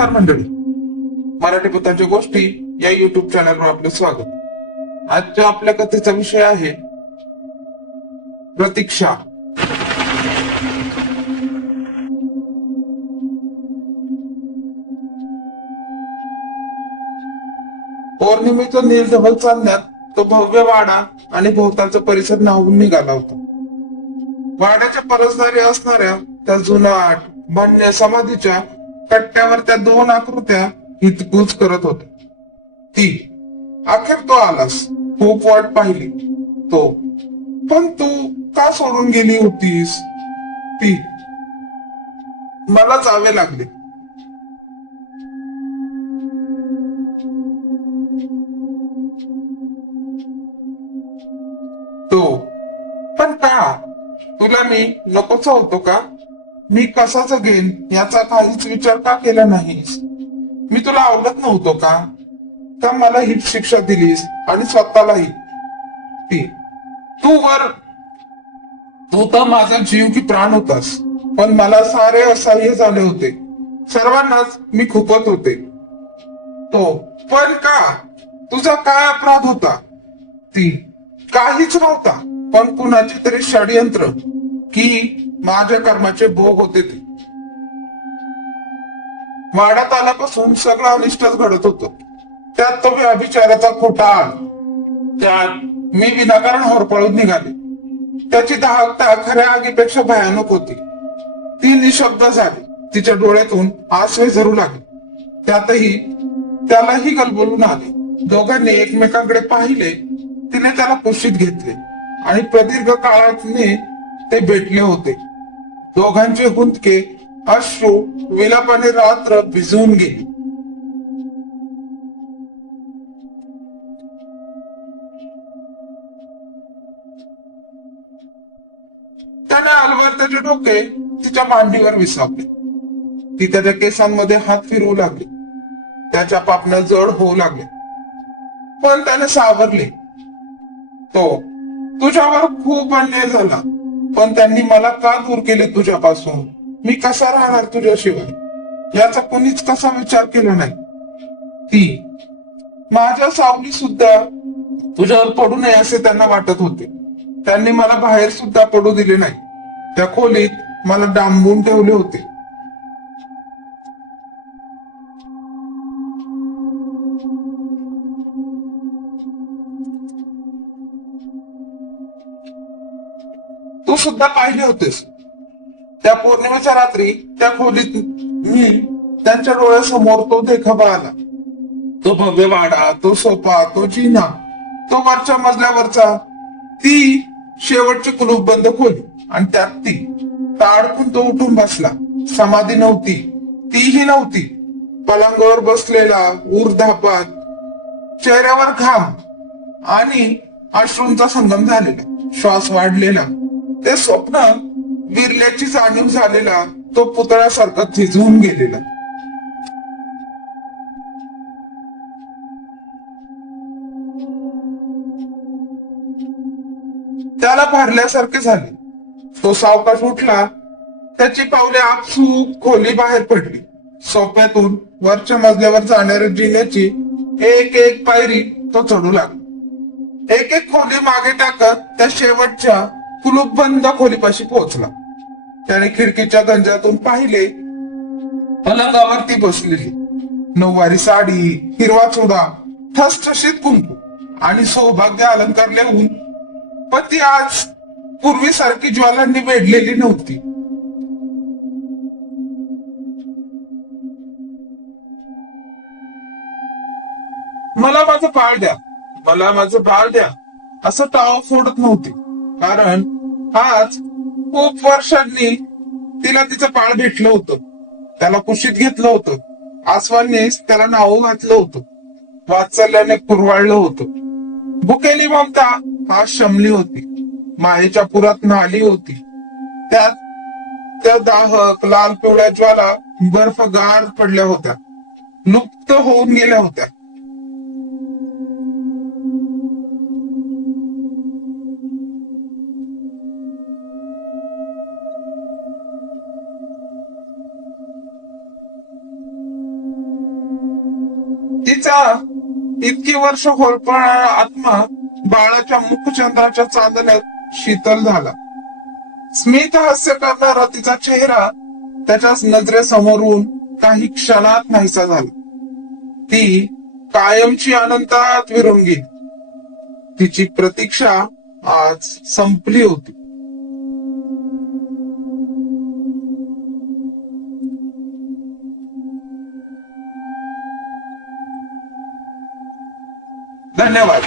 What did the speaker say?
नमस्कार मंडळी, मराठी भूतांच्या गोष्टी या युट्यूब चॅनलवर आपलं स्वागत। आजच्या आपल्या कथेचा विषय आहे प्रतीक्षा। पौर्णिमेचा नीलधवल चांदण्यात तो भव्य वाडा आणि भोवतालचा परिसर न्हावून निघाला होता। वाड्याच्या परसदारी असणाऱ्या त्या जुनाट भव्य समाधीच्या कट्ट्यावर त्या दोन आकृत्या हितगुज करत होत्या। ती अखेर तू आलास, खूप वाट पाहिली तो, पण तू का सोडून गेली होतीस? ती मला जावे लागले। तो पण का? तुला मी नकोसा होतो का? मी कसा जगेन याचा काहीच विचार का केला नाहीस? मी तुला आवडत नव्हतो का? का मला ही शिक्षा दिलीस आणि स्वतःलाही? ती तू तर माझा जीव की प्राण होतास, पण मला सारे असह्य झाले होते। सर्वांनाच मी खुपत होते। तो पण का? तुझा काय अपराध होता? ती काहीच नव्हता, पण कुणाचे तरी षडयंत्र की माझ्या कर्माचे भोग होते ते। वाड्यात आल्यापासून सगळं अनिष्टच घडत होतं। त्यात तो व्यभिचाराचा खोटा आळ, त्यात मी विनाकारण होरपळून निघाले। त्याची दाहकता खऱ्या आगीपेक्षा भयानक होती। ती निशब्द झाली, तिच्या डोळ्यातून आसवे झरू लागले। त्यालाही गलबलून आले। दोघांनी एकमेकांकडे पाहिले। तिने त्याला कुशीत घेतले आणि प्रदीर्घ काळाने ते भेटले होते। दोघांचे हुंदके अश्रू विलापाने रात्र भिजवून गेली। त्याने अलवर त्याचे डोके तिच्या मांडीवर विसावले। ती त्याच्या केसांमध्ये हात फिरवू लागली। त्याच्या पापण्या जड होऊ लागल्या, पण त्याने सावरले। तो तुझ्यावर खूप अन्याय झाला, पण त्यांनी मला का दूर केले तुझ्यापासून? मी कसा राहणार तुझ्याशिवाय याचा कोणीच कसा विचार केला नाही? ती माझ्या सावली सुद्धा तुझ्यावर पडू नये असे त्यांना वाटत होते। त्यांनी मला बाहेर सुद्धा पडू दिले नाही। त्या खोलीत मला डांबून ठेवले होते। तू सुद्धा पाहिले होतेस त्या पौर्णिमेच्या रात्री त्या खोलीत मी त्यांच्या डोळ्यासमोर तो देखावा आला। तो भव्य वाडा, तो सोफा, तो जिना, तो वरच्या मजल्यावरचा, ती शेवटची कुलूप बंद खोली, आणि त्यात ती ताडकून तो उठून बसला। समाधी नव्हती, तीही नव्हती। पलंगावर बसलेला, ऊर्धापात, चेहऱ्यावर घाम आणि अश्रूंचा संगम झालेला, श्वास वाढलेला, ते स्वप्न विरल्याची जाणीव झालेला, तो पुतळ्यासारखा झिजवून गेलेला। त्याला भरल्यासारखे झाले। तो सावकाश उठला। त्याची पावले आपसूक खोली बाहेर पडली। सोप्यातून वरच्या मजल्यावर जाणाऱ्या जिन्याची एक एक पायरी तो चढू लागला। एक एक खोली मागे टाकत त्या शेवटच्या कुलूपबंद खोलीपाशी पोहोचला। त्याने खिडकीच्या गंजातून पाहिले। पलंगावरती बसलेली नऊवारी साडी, हिरवा चुडा, ठसठशीत कुंकू आणि सौभाग्य अलंकार लिहून, पण ती आज पूर्वीसारखी ज्वालांनी वेढलेली नव्हती। मला माझं बाळ द्या, मला माझं बाळ द्या, असं टाळ फोडत नव्हती, कारण आज खूप वर्षांनी तिला तिचं बाळ भेटलं होतं। त्याला कुशीत घेतलं होतं, आसवांनीच त्याला नाव घातलं होतं, वात्सल्याने कुरवाळलं होतं। भुकेली ममता आज शमली होती, मायेच्या पुरात न्हाली होती। त्यात त्या दाहक लाल पिवळ्या ज्वाला बर्फ गार पडल्या होत्या, लुप्त होऊन गेल्या होत्या। तिचा इतकी वर्ष होरपळणारा आत्मा बाळाच्या मुखचंद्राच्या चांदण्यात शीतल झाला. स्मित हास्य करणारा तिचा चेहरा त्याच्याच नजरेसमोरून काही क्षणात नाहीसा झाला. ती कायमची अनंतात विरून गेली. तिची प्रतीक्षा आज संपली होती. धन्यवाद.